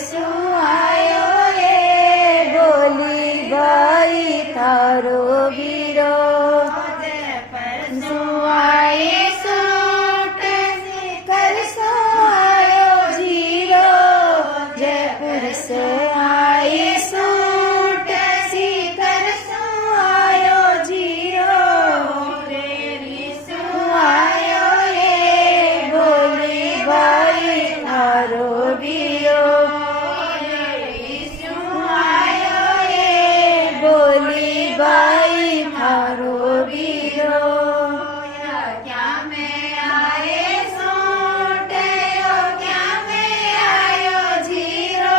सुहायो रे बोली भाई थारो वीरो सुहाए सूट कर सुहायो जीरो जयपुर से आए सूट सीकर सुहायो जीरो सुहायो रे बोली भाई थारो वीरो सुहायो रे बोली भाई थारो वीरो क्या में आए सूट यो क्या में आयो जीरो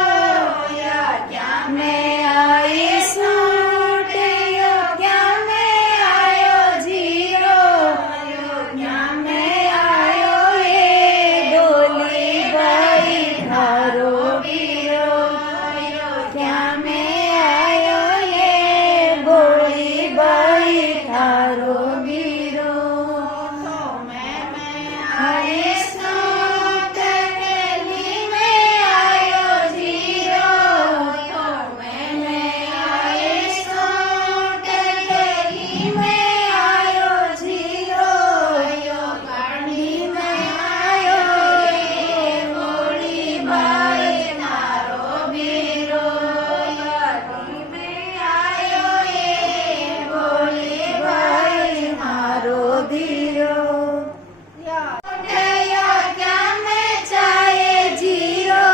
या क्या में आए सूट यो क्या में आयो जीरो क्या में आयो रे बोली भाई थारो वीरो क्या में आयो ये बोली भाई थारो वीरो आए सूट गली में आयो जीरो मैं आए सूट गली में आयो जीरो गाड़ी में आयो रे बोली भाई थारो वीरो गाड़ी में आयो ये बोली भाई थारो वीरो क्या में चाहे जीरो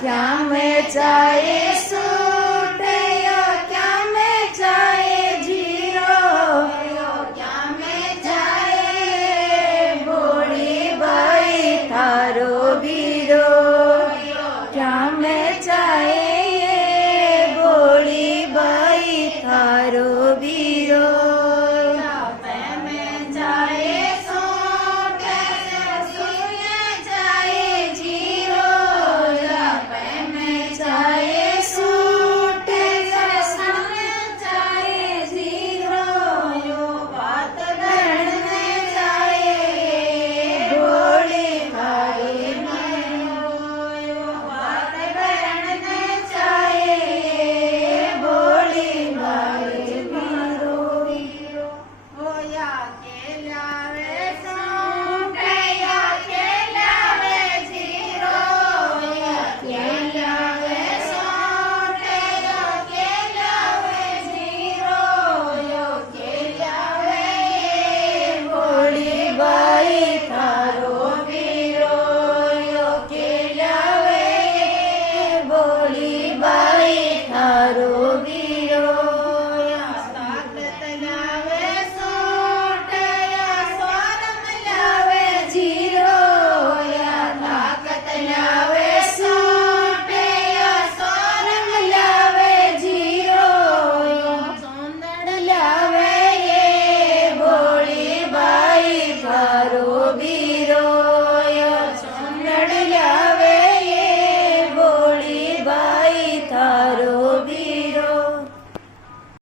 क्या में चाहे